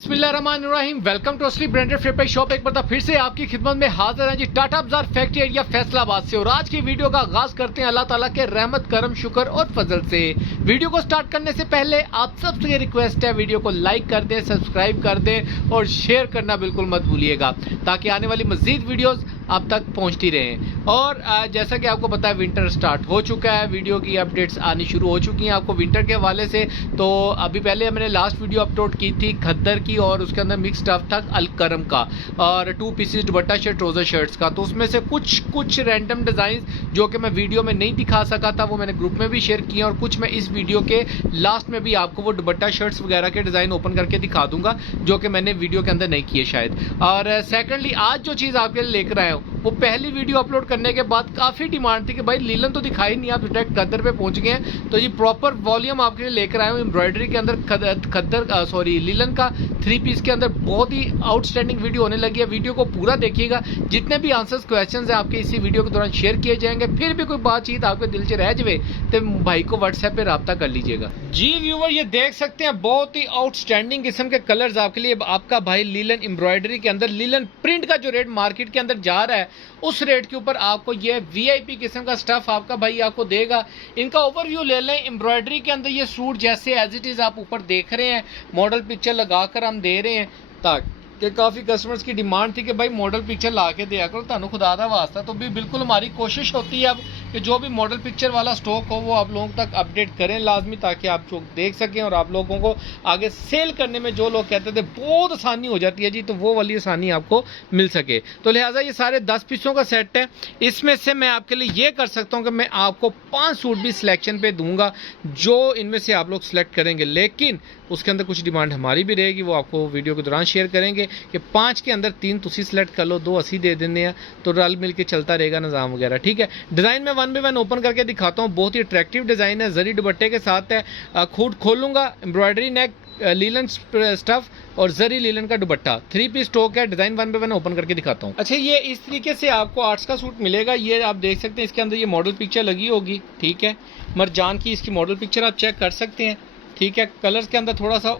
बिस्मिल्लाहिर्रहमानिर्रहीम। Welcome to असली branded flip shop. एक बार फिर से आपकी खिदमत में हाजिर है जी, टाटा बाजार फैक्ट्री एरिया फैसलाबाद से। और आज की वीडियो का आगाज करते हैं अल्लाह ताला के रहमत करम शुक्र और फजल से। वीडियो को स्टार्ट करने से पहले आप सबसे ये रिक्वेस्ट है, वीडियो को लाइक कर दें, सब्सक्राइब कर दें और शेयर करना बिल्कुल मत भूलिएगा, ताकि आने वाली मजीद वीडियोस आप तक पहुंचती रहें। और जैसा कि आपको पता है, विंटर स्टार्ट हो चुका है, वीडियो की अपडेट्स आनी शुरू हो चुकी हैं आपको विंटर के हवाले से। तो अभी पहले मैंने लास्ट वीडियो अपलोड की थी खद्दर की, और उसके अंदर मिक्स स्टफ था अलकरम का और 2 पीसेस दुपट्टा शर्ट ट्राउजर शर्ट्स का। तो उसमें से कुछ रैंडम डिजाइन जो कि मैं वीडियो में नहीं दिखा सका था, वो मैंने ग्रुप में भी शेयर किया, और कुछ मैं इस वीडियो के लास्ट में भी आपको वो दुपट्टा शर्ट्स वगैरह के डिजाइन ओपन करके दिखा दूंगा, जो कि मैंने वीडियो के अंदर नहीं किए शायद। और सेकेंडली आज जो चीज़ आपके लिए लेकर आया हूँ, वो पहली वीडियो अपलोड करने के बाद काफ़ी डिमांड थी कि भाई लीलन तो दिखाई नहीं, आप डायरेक्ट खद्दर पे पहुंच गए हैं। तो ये प्रॉपर वॉल्यूम आपके लिए लेकर आया हूँ एम्ब्रॉयडरी के अंदर खद्दर लीलन का 3 पीस के अंदर। बहुत ही आउटस्टैंडिंग वीडियो होने लगी है, वीडियो को पूरा देखिएगा। जितने भी आंसर्स क्वेश्चंस हैं आपके इसी वीडियो के दौरान शेयर किए जाएंगे। फिर भी कोई बातचीत आपके दिल से रह जाए तो भाई को व्हाट्सएप पे रब्ता कर लीजिएगा जी। व्यूवर, ये देख सकते हैं बहुत ही आउटस्टैंडिंग किस्म के कलर्स आपके लिए आपका भाई लीलन एम्ब्रॉयडरी के अंदर। लीलन प्रिंट का जो रेट मार्केट के अंदर जा रहा है, उस रेट के ऊपर आपको ये वीआईपी किस्म का स्टफ आपका भाई आपको देगा। इनका ओवरव्यू ले लें। एम्ब्रॉयडरी के अंदर ये सूट जैसे एज इट इज आप ऊपर देख रहे हैं, मॉडल पिक्चर लगाकर हम दे रहे हैं, ताकि काफ़ी कस्टमर्स की डिमांड थी कि भाई मॉडल पिक्चर ला के दिया करो, तानू खुदा दा वास्ता। तो भी बिल्कुल हमारी कोशिश होती है अब कि जो भी मॉडल पिक्चर वाला स्टॉक हो वो आप लोगों तक अपडेट करें लाजमी, ताकि आप लोग देख सकें और आप लोगों को आगे सेल करने में जो लोग कहते थे बहुत आसानी हो जाती है जी, तो वो वाली आसानी आपको मिल सके। तो लिहाजा ये सारे 10 पीसों का सेट है। इसमें से मैं आपके लिए ये कर सकता हूँ कि मैं आपको 5 सूट भी सिलेक्शन पे दूंगा, जो इनमें से आप लोग सिलेक्ट करेंगे। लेकिन उसके अंदर कुछ डिमांड हमारी भी रहेगी, वो आपको वीडियो के दौरान शेयर करेंगे कि 5 के अंदर 3 तुसी सिलेक्ट कर लो, 2 असी दे देने हैं, तो रल मिल के चलता रहेगा निज़ाम वगैरह। ठीक है, डिज़ाइन में 1 बाय 1 ओपन करके दिखाता हूँ। बहुत ही अट्रैक्टिव डिज़ाइन है, जरी दुपट्टे के साथ है। खूट खोलूंगा, एम्ब्रॉयडरी नेक, लीलन स्टफ और जरी लीलन का दुपट्टा, 3 पीस स्टॉक है। डिजाइन 1 बाय 1 ओपन करके दिखाता हूँ। अच्छा, ये इस तरीके से आपको आर्ट्स का सूट मिलेगा। ये आप देख सकते हैं, इसके अंदर ये मॉडल पिक्चर लगी होगी। ठीक है, मरजान की इसकी मॉडल पिक्चर आप चेक कर सकते हैं। ठीक है, कलर्स के अंदर थोड़ा सा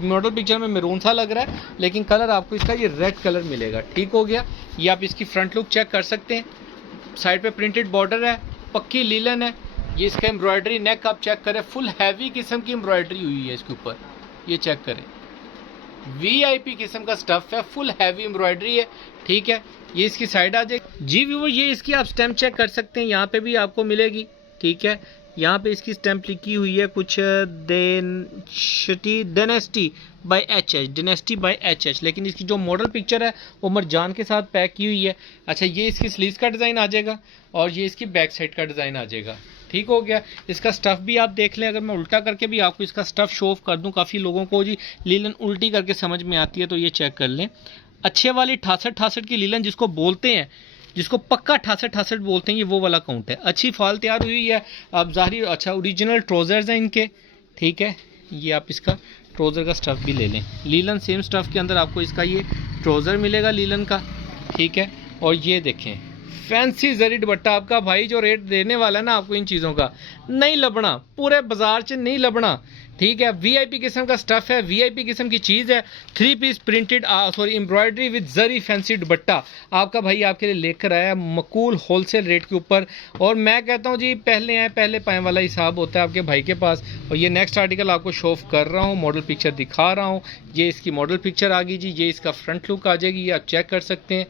मॉडल पिक्चर में मैरून सा लग रहा है, लेकिन कलर आपको इसका ये रेड कलर मिलेगा। ठीक हो गया, ये आप इसकी फ्रंट लुक चेक कर सकते हैं। साइड पे प्रिंटेड बॉर्डर है, पक्की लीलन है। ये इसका एम्ब्रॉयडरी नेक आप चेक करें, फुल हैवी किस्म की एम्ब्रॉयडरी हुई है इसके ऊपर, ये चेक करें। वीआईपी किस्म का स्टफ है, फुल हैवी एम्ब्रॉयडरी है। ठीक है, ये इसकी साइड आ जाएगी जी। व्यूअर, ये इसकी आप स्टैम्प चेक कर सकते हैं, यहाँ पे भी आपको मिलेगी। ठीक है, यहाँ पे इसकी स्टैम्प लिखी हुई है कुछ dynasty by HH, dynasty by HH, लेकिन इसकी जो मॉडल पिक्चर है वो मरजान के साथ पैक की हुई है। अच्छा, ये इसकी स्लीव्स का डिज़ाइन आ जाएगा और ये इसकी बैक साइड का डिज़ाइन आ जाएगा। ठीक हो गया, इसका स्टफ भी आप देख लें। अगर मैं उल्टा करके भी आपको इसका स्टफ शो ऑफ कर दूं, काफ़ी लोगों को जी लीलन उल्टी करके समझ में आती है, तो ये चेक कर लें। अच्छे वाली 68 की लीलन जिसको बोलते हैं, जिसको पक्का 68 बोलते हैं, ये वो वाला काउंट है। अच्छी फॉल तैयार हुई है अब जाहिर। अच्छा, ओरिजिनल ट्राउजर्स हैं इनके। ठीक है, ये आप इसका ट्राउज़र का स्टफ भी ले लें। लीलन सेम स्टफ के अंदर आपको इसका ये ट्राउज़र मिलेगा लीलन का। ठीक है, और ये देखें फैंसी जरी दुपट्टा आपका भाई, जो रेट देने वाला है ना आपको इन चीज़ों का नहीं लबना, पूरे बाजार से नहीं लबना। ठीक है, वीआईपी किस्म का स्टफ है, वीआईपी किस्म की चीज़ है। 3 piece printed embroidery with zari fancy dupatta आपका भाई आपके लिए लेकर आया मकूल होलसेल रेट के ऊपर। और मैं कहता हूँ जी, पहले आए पहले पाए वाला हिसाब होता है आपके भाई के पास। और ये नेक्स्ट आर्टिकल आपको शो ऑफ कर रहा हूँ, मॉडल पिक्चर दिखा रहा हूँ। ये इसकी मॉडल पिक्चर आ गई जी, ये इसका फ्रंट लुक आ जाएगी, ये आप चेक कर सकते हैं।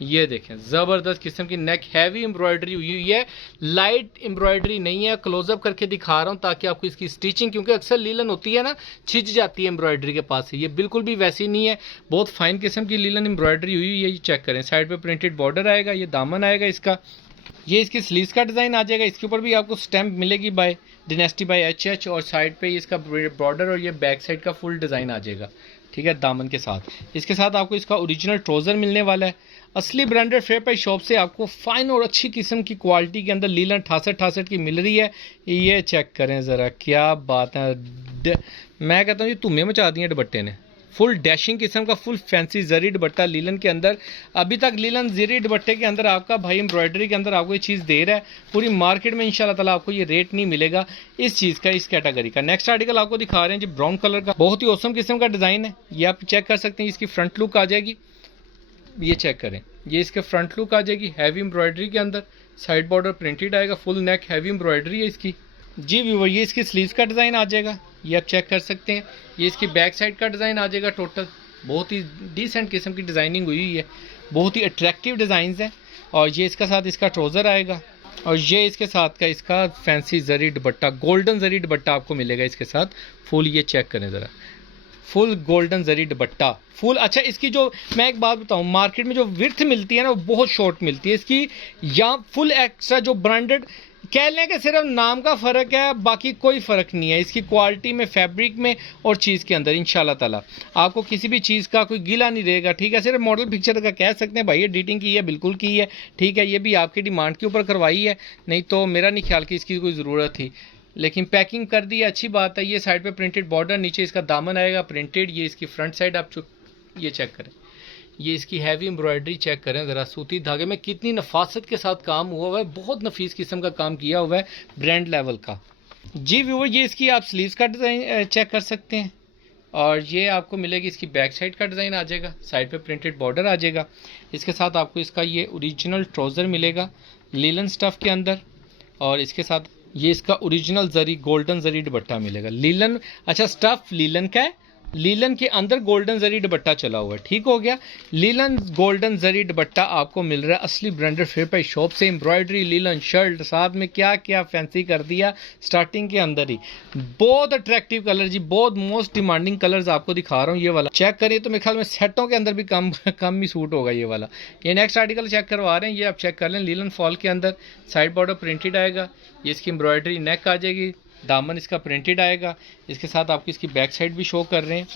ये देखें, ज़बरदस्त किस्म की नेक हैवी एम्ब्रॉयडरी हुई हुई है, लाइट एम्ब्रॉयडरी नहीं है। क्लोजअप करके दिखा रहा हूँ ताकि आपको इसकी स्टिचिंग, क्योंकि अक्सर लीलन होती है ना, छिज जाती है एम्ब्रॉयडरी के पास से, ये बिल्कुल भी वैसी नहीं है। बहुत फाइन किस्म की लीलन एम्ब्रॉयडरी हुई हुई है, ये चेक करें। साइड पे प्रिंटेड बॉर्डर आएगा, ये दामन आएगा इसका। ये इसकी स्लीव्स का डिज़ाइन आ जाएगा, इसके ऊपर भी आपको स्टैम्प मिलेगी बाय डिनेस्टी बाय एचएच, और साइड पे इसका बॉर्डर और ये बैक साइड का फुल डिज़ाइन आ जाएगा। ठीक है, दामन के साथ। इसके साथ आपको इसका ओरिजिनल ट्राउज़र मिलने वाला है। असली ब्रांडेड फेयर प्राइस शॉप से आपको फाइन और अच्छी किस्म की क्वालिटी के अंदर लीलन 68 की मिल रही है। ये चेक करें ज़रा, क्या बात है। मैं कहता हूँ ये तुम्हें मचा दी है दुपट्टे ने। फुल डैशिंग किस्म का फुल फैंसी जरी दुपट्टा लीलन के अंदर। अभी तक लीलन जरी दुपट्टे के अंदर आपका भाई एम्ब्रॉयडरी के अंदर आपको ये चीज़ दे रहा है, पूरी मार्केट में इंशाल्लाह ताला आपको ये रेट नहीं मिलेगा इस चीज़ का, इस कैटेगरी का। नेक्स्ट आर्टिकल आपको दिखा रहे हैं जी ब्राउन कलर का, बहुत ही औसम किस्म का डिज़ाइन है। ये आप चेक कर सकते हैं, इसकी फ्रंट लुक आ जाएगी, ये चेक करें, ये इसके फ्रंट लुक आ जाएगी हैवी एम्ब्रॉयडरी के अंदर, साइड बॉर्डर प्रिंटेड आएगा, फुल नेक हैवी एम्ब्रॉयडरी है इसकी जी व्यूअर। ये इसकी स्लीव्स का डिज़ाइन आ जाएगा, ये आप चेक कर सकते हैं। ये इसकी बैक साइड का डिज़ाइन आ जाएगा टोटल, बहुत ही डिसेंट किस्म की डिज़ाइनिंग हुई हुई है, बहुत ही अट्रैक्टिव डिज़ाइन है। और ये इसका साथ इसका ट्राउज़र आएगा, और ये इसके साथ का इसका फैंसी जरी दुपट्टा, गोल्डन जरी दुपट्टा आपको मिलेगा इसके साथ फुल। ये चेक करें ज़रा, फुल गोल्डन जरी दुपट्टा फुल। अच्छा, इसकी जो मैं एक बात बताऊं, मार्केट में जो विड्थ मिलती है ना वो बहुत शॉर्ट मिलती है इसकी, या फुल एक्स्ट्रा जो ब्रांडेड कह लें कि सिर्फ नाम का फ़र्क है, बाकी कोई फ़र्क नहीं है इसकी क्वालिटी में, फैब्रिक में और चीज़ के अंदर। इंशाल्लाह ताला आपको किसी भी चीज़ का कोई गिला नहीं रहेगा, ठीक है। सिर्फ मॉडल पिक्चर का कह सकते हैं भाई ये एडिटिंग की है, बिल्कुल की है, ठीक है। ये भी आपकी डिमांड के ऊपर करवाई है, नहीं तो मेरा नहीं ख्याल कि इसकी कोई ज़रूरत थी, लेकिन पैकिंग कर दी, अच्छी बात है। ये साइड पे प्रिंटेड बॉर्डर, नीचे इसका दामन आएगा प्रिंटेड। ये इसकी फ्रंट साइड आप ये चेक करें, ये इसकी हैवी एम्ब्रॉयडरी चेक करें ज़रा, सूती धागे में कितनी नफासत के साथ काम हुआ हुआ है, बहुत नफीस किस्म का काम किया हुआ है ब्रांड लेवल का जी व्यूअर। ये इसकी आप स्लीव्स का डिज़ाइन चेक कर सकते हैं, और ये आपको मिलेगी इसकी बैक साइड का डिज़ाइन आ जाएगा, साइड पे प्रिंटेड बॉर्डर आ जाएगा। इसके साथ आपको इसका ये ओरिजिनल ट्राउज़र मिलेगा लीलन स्टफ़ के अंदर, और इसके साथ ये इसका ओरिजिनल जरी गोल्डन जरी दुपट्टा मिलेगा लीलन। अच्छा, स्टफ़ लीलन का है, लीलन के अंदर गोल्डन जरी दुपट्टा चला हुआ है, ठीक हो गया। लीलन गोल्डन जरी दुपट्टा आपको मिल रहा है असली ब्रांडेड फेयर शॉप से। एम्ब्रॉयडरी लीलन शर्ट, साथ में क्या क्या फैंसी कर दिया स्टार्टिंग के अंदर ही। बहुत अट्रैक्टिव कलर जी, बहुत मोस्ट डिमांडिंग कलर्स आपको दिखा रहा हूँ। ये वाला चेक करिए तो मेरे ख्याल में सेटों के अंदर भी कम ही सूट होगा ये वाला। ये नेक्स्ट आर्टिकल चेक करवा रहे हैं, ये आप चेक कर लें, लीलन फॉल के अंदर साइड बॉर्डर प्रिंटेड आएगा। ये इसकी एम्ब्रॉयडरी नेक आ जाएगी, दामन इसका प्रिंटेड आएगा। इसके साथ आपको इसकी बैक साइड भी शो कर रहे हैं,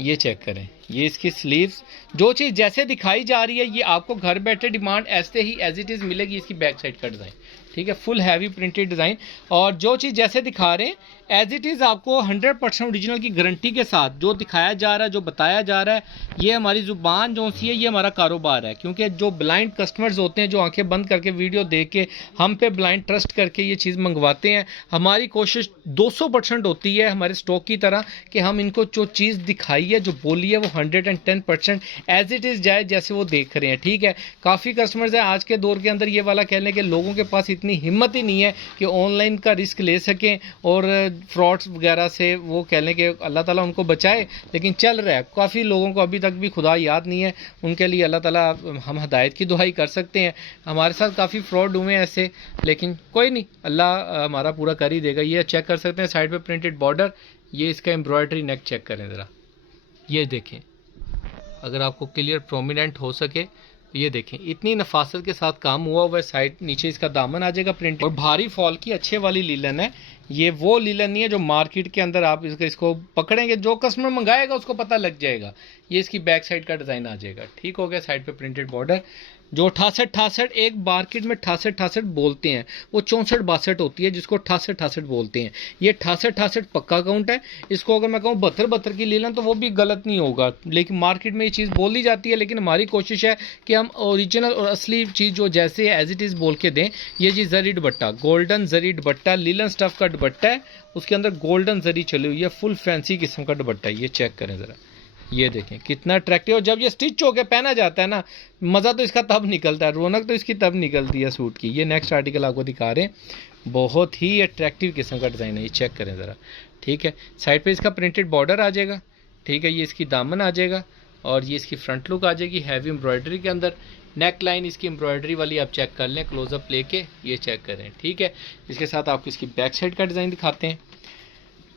ये चेक करें। ये इसकी स्लीव्स, जो चीज़ जैसे दिखाई जा रही है ये आपको घर बैठे डिमांड ऐसे ही एज इट इज़ मिलेगी। इसकी बैक साइड का डिज़ाइन, ठीक है, फुल हैवी प्रिंटेड डिज़ाइन, और जो चीज़ जैसे दिखा रहे हैं एज इट इज़ आपको 100% ओरिजिनल की गारंटी के साथ जो दिखाया जा रहा है, जो बताया जा रहा है, ये हमारी ज़ुबान जो सी है, ये हमारा कारोबार है। क्योंकि जो ब्लाइंड कस्टमर्स होते हैं, जो आंखें बंद करके वीडियो देख के हम पे ब्लाइंड ट्रस्ट करके ये चीज़ मंगवाते हैं, हमारी कोशिश 200% होती है हमारे स्टॉक की तरह कि हम इनको जो चीज़ दिखाई है, जो बोली है, वो 110% एज इट इज़ जाए जैसे वो देख रहे हैं, ठीक है। काफ़ी कस्टमर्स हैं आज के दौर के अंदर ये वाला कह लें कि लोगों के पास इतनी हिम्मत ही नहीं है कि ऑनलाइन का रिस्क ले सकें, और फ्रॉड्स वगैरह से वो कह लें कि अल्लाह ताला उनको बचाए, लेकिन चल रहा है। काफ़ी लोगों को अभी तक भी खुदा याद नहीं है, उनके लिए अल्लाह ताला हम हदायत की दुआई कर सकते हैं। हमारे साथ काफ़ी फ्रॉड हुए हैं ऐसे, लेकिन कोई नहीं, अल्लाह हमारा पूरा कर ही देगा। ये चेक कर सकते हैं, साइड पे प्रिंटेड बॉर्डर, ये इसका एम्ब्रॉयडरी नेक चेक करें ज़रा, ये देखें, अगर आपको क्लियर प्रोमिनेंट हो सके, ये देखें इतनी नफासत के साथ काम हुआ हुआ है। साइड नीचे इसका दामन आ जाएगा प्रिंट, और भारी फॉल की अच्छे वाली लीलन है। ये वो लीलन नहीं है जो मार्केट के अंदर आप इसको पकड़ेंगे, जो कस्टमर मंगाएगा उसको पता लग जाएगा। ये इसकी बैक साइड का डिज़ाइन आ जाएगा, ठीक हो गया। साइड पे प्रिंटेड बॉर्डर, जो 68 एक मार्केट में 68 बोलते हैं, वो 64-62 होती है, जिसको 68 बोलते हैं। ये 68 पक्का काउंट है। इसको अगर मैं कहूँ 72 की ले लें तो वो भी गलत नहीं होगा, लेकिन मार्केट में ये चीज़ बोली जाती है। लेकिन हमारी कोशिश है कि हम ओरिजिनल और असली चीज़ जो जैसे है एज इट इज़ बोल के दें। ये जी जरी दुपट्टा, गोल्डन जरी दुपट्टा, लीलन स्टफ़ का दुपट्टा है, उसके अंदर गोल्डन जरी चली हुई है, फुल फैंसी किस्म का दुपट्टा है। ये चेक करें ज़रा, ये देखें कितना अट्रैक्टिव। और जब ये स्टिच होकर पहना जाता है ना, मज़ा तो इसका तब निकलता है, रौनक तो इसकी तब निकलती है सूट की। ये नेक्स्ट आर्टिकल आपको दिखा रहे हैं, बहुत ही अट्रैक्टिव किस्म का डिज़ाइन है, ये चेक करें ज़रा, ठीक है। साइड पे इसका प्रिंटेड बॉर्डर आ जाएगा, ठीक है। ये इसकी दामन आ जाएगा, और ये इसकी फ्रंट लुक आ जाएगी हैवी एम्ब्रॉयडरी के अंदर। नेक लाइन इसकी एम्ब्रॉयडरी वाली आप चेक कर लें, क्लोजअप लेके ये चेक करें, ठीक है। इसके साथ आपको इसकी बैक साइड का डिज़ाइन दिखाते हैं।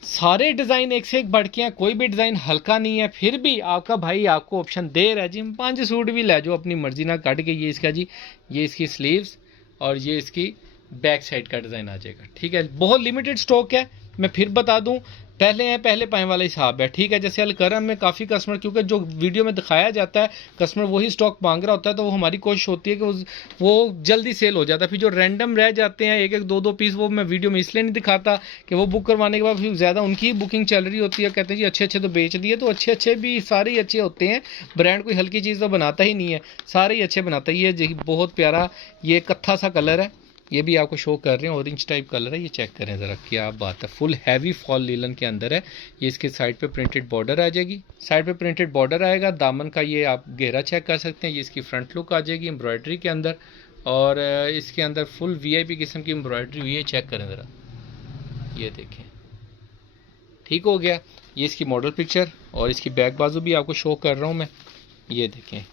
सारे डिज़ाइन एक से एक बढ़ के हैं, कोई भी डिज़ाइन हल्का नहीं है। फिर भी आपका भाई आपको ऑप्शन दे रहा है जी, 5 सूट भी ले जाओ अपनी मर्जी ना काट के। ये इसका जी, ये इसकी स्लीव्स और ये इसकी बैक साइड का डिज़ाइन आ जाएगा, ठीक है। बहुत लिमिटेड स्टॉक है, मैं फिर बता दूं, पहले पाए वाला हिसाब है, ठीक है। जैसे अलकरम में काफ़ी कस्टमर, क्योंकि जो वीडियो में दिखाया जाता है कस्टमर वही स्टॉक मांग रहा होता है, तो वो हमारी कोशिश होती है कि वो जल्दी सेल हो जाता है। फिर जो रैंडम रह जाते हैं एक एक दो पीस, वो मैं वीडियो में इसलिए नहीं दिखाता कि वो बुक करवाने के बाद फिर ज़्यादा उनकी बुकिंग चल रही होती है, कहते हैं जी अच्छे तो बेच दिए, तो अच्छे भी सारे ही अच्छे होते हैं। ब्रांड कोई हल्की चीज़ तो बनाता ही नहीं है, सारे ही अच्छे बनाता है। ये बहुत प्यारा ये कत्था सा कलर है, ये भी आपको शो कर रहे हैं, ऑरेंज टाइप कलर है। ये चेक करें ज़रा, क्या बात है, फुल हैवी फॉल लीलन के अंदर है। ये इसके साइड पे प्रिंटेड बॉर्डर आ जाएगी, साइड पे प्रिंटेड बॉर्डर आएगा। दामन का ये आप घेरा चेक कर सकते हैं, ये इसकी फ्रंट लुक आ जाएगी एम्ब्रॉयडरी के अंदर, और इसके अंदर फुल वीआईपी किस्म की एम्ब्रॉयडरी हुई है। चेक करें ज़रा, ये देखें, ठीक हो गया। ये इसकी मॉडल पिक्चर और इसकी बैक बाजू भी आपको शो कर रहा हूँ मैं, ये देखें।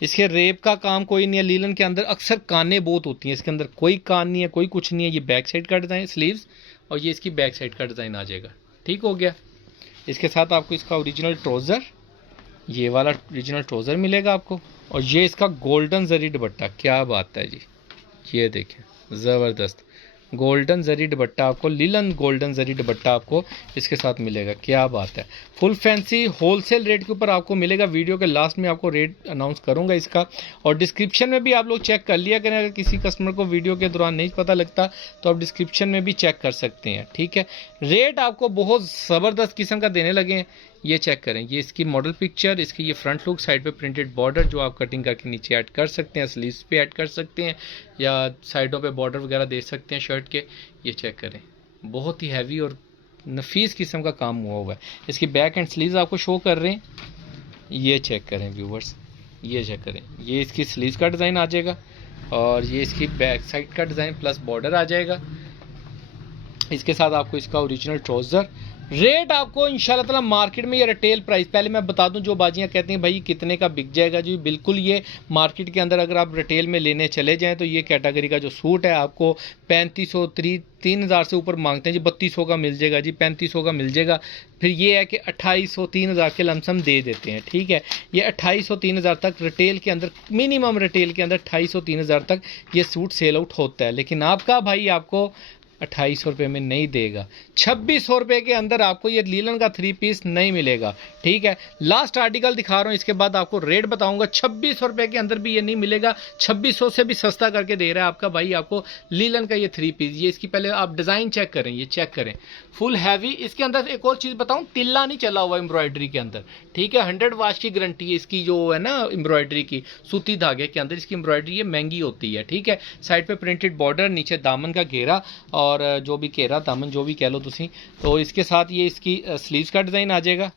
इसके रेप का काम कोई नहीं है, लीलन के अंदर अक्सर कानें बहुत होती हैं, इसके अंदर कोई कान नहीं है, कोई कुछ नहीं है। ये बैक साइड का डिज़ाइन स्लीव्स, और ये इसकी बैक साइड का डिज़ाइन आ जाएगा, ठीक हो गया। इसके साथ आपको इसका ओरिजिनल ट्राउज़र, ये वाला ओरिजिनल ट्राउज़र मिलेगा आपको, और ये इसका गोल्डन जरी दुपट्टा, क्या बात है जी, ये देखें ज़बरदस्त गोल्डन जरी दुपट्टा आपको, लीलन गोल्डन जरी दुपट्टा आपको इसके साथ मिलेगा, क्या बात है। फुल फैंसी होलसेल रेट के ऊपर आपको मिलेगा। वीडियो के लास्ट में आपको रेट अनाउंस करूंगा इसका, और डिस्क्रिप्शन में भी आप लोग चेक कर लिया करें। अगर किसी कस्टमर को वीडियो के दौरान नहीं पता लगता तो आप डिस्क्रिप्शन में भी चेक कर सकते हैं, ठीक है। रेट आपको बहुत ज़बरदस्त किस्म का देने लगे हैं, ये चेक करें। ये इसकी मॉडल पिक्चर, इसकी ये फ्रंट लुक, साइड पे प्रिंटेड बॉर्डर जो आप कटिंग करके नीचे ऐड कर सकते हैं, स्लीव्स पे ऐड कर सकते हैं, या साइडों पे बॉर्डर वगैरह दे सकते हैं शर्ट के। ये चेक करें, बहुत ही हैवी और नफीस किस्म का काम हुआ है। इसकी बैक एंड स्लीव्स आपको शो कर रहे हैं, ये चेक करें व्यूवर्स, ये चेक करें। ये इसकी स्लीव्स का डिज़ाइन आ जाएगा, और ये इसकी बैक साइड का डिज़ाइन प्लस बॉर्डर आ जाएगा। इसके साथ आपको इसका ओरिजिनल ट्राउज़र। रेट आपको इंशाल्लाह ताला मार्केट में ये रिटेल प्राइस, पहले मैं बता दूं, जो बाजियां कहती हैं भाई कितने का बिक जाएगा जी, बिल्कुल ये मार्केट के अंदर अगर आप रिटेल में लेने चले जाएं तो ये कैटेगरी का जो सूट है आपको 3500 3000 से ऊपर मांगते हैं जी, 3200 का मिल जाएगा जी, 3500 का मिल जाएगा। फिर ये है कि 2800 3000 के लमसम दे देते हैं, ठीक है। ये 2800 3000 तक रिटेल के अंदर, मिनिमम रिटेल के अंदर 2800 3000 तक ये सूट सेल आउट होता है, लेकिन आपका भाई आपको 2800 रुपये में नहीं देगा। 2600 रुपये के अंदर आपको ये लीलन का 3 पीस नहीं मिलेगा, ठीक है। लास्ट आर्टिकल दिखा रहा हूँ, इसके बाद आपको रेट बताऊंगा। 2600 रुपये के अंदर भी ये नहीं मिलेगा, 2600 से भी सस्ता करके दे रहा है आपका भाई आपको लीलन का ये 3 पीस। ये इसकी पहले आप डिज़ाइन चेक करें, ये चेक करें, फुल हैवी। इसके अंदर एक और चीज़ बताऊँ, तिल्ला नहीं चला हुआ एम्ब्रॉयडरी के अंदर, ठीक है। 100 वाश की गारंटी है इसकी, जो है ना एम्ब्रॉयडरी की, सूती धागे के अंदर इसकी एम्ब्रॉयडरी ये महंगी होती है, ठीक है। साइड पे प्रिंटेड बॉर्डर, नीचे दामन का घेरा, और जो भी घेरा दामन जो भी कह लो तुसी, तो इसके साथ ये इसकी स्लीव्स का डिज़ाइन आ जाएगा,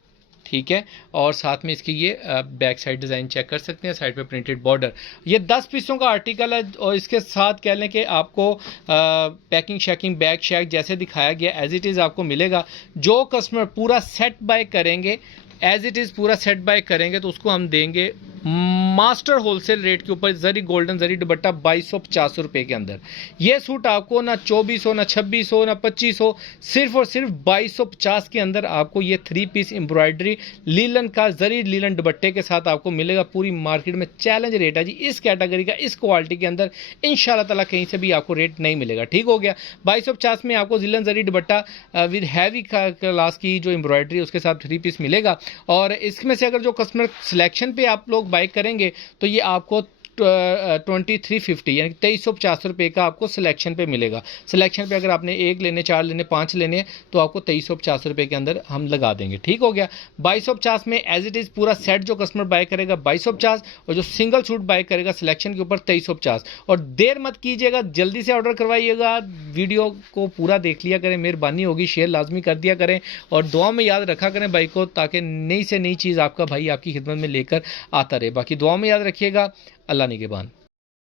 ठीक है। और साथ में इसकी ये बैक साइड डिज़ाइन चेक कर सकते हैं, साइड पे प्रिंटेड बॉर्डर। ये 10 पीसों का आर्टिकल है, और इसके साथ कह लें कि आपको पैकिंग शैकिंग बैग शैक जैसे दिखाया गया एज इट इज़ आपको मिलेगा। जो कस्टमर पूरा सेट बाय करेंगे, एज इट इज़ पूरा सेट बाय करेंगे, तो उसको हम देंगे मास्टर होलसेल रेट के ऊपर जरी गोल्डन जरी दुपट्टा 2250 रुपये के अंदर। ये सूट आपको ना 2400 ना 2600 ना 2500, सिर्फ और सिर्फ 2250 के अंदर आपको ये 3 पीस एम्ब्रॉयडरी लीलन का जरी लीलन दुपट्टे के साथ आपको मिलेगा। पूरी मार्केट में चैलेंज रेट है जी इस कैटेगरी का, इस क्वालिटी के अंदर इंशाल्लाह ताला कहीं से भी आपको रेट नहीं मिलेगा, ठीक हो गया। 2250 में आपको linen zari dupatta with heavy class की जो एम्ब्रॉयडरी उसके साथ 3 पीस मिलेगा। और इसमें से अगर जो कस्टमर सिलेक्शन पे आप लोग बाय करेंगे तो ये आपको 2350 यानी 2350 रुपये का आपको सिलेक्शन पे मिलेगा। सिलेक्शन पे अगर आपने 1 लेने 4 लेने 5 लेने तो आपको 2350 रुपये के अंदर हम लगा देंगे, ठीक हो गया। 2250 में एज इट इज़ पूरा सेट जो कस्टमर बाय करेगा 2250, और जो सिंगल सूट बाय करेगा सिलेक्शन के ऊपर 2350। और देर मत कीजिएगा, जल्दी से ऑर्डर करवाइएगा। वीडियो को पूरा देख लिया करें, मेहरबानी होगी, शेयर लाजमी कर दिया करें, और दुआ में याद रखा करें भाई को, ताकि नई से नई चीज़ आपका भाई आपकी खिदमत में लेकर आता रहे। बाकी दुआ में याद रखिएगा। अल्लाह निगहबान।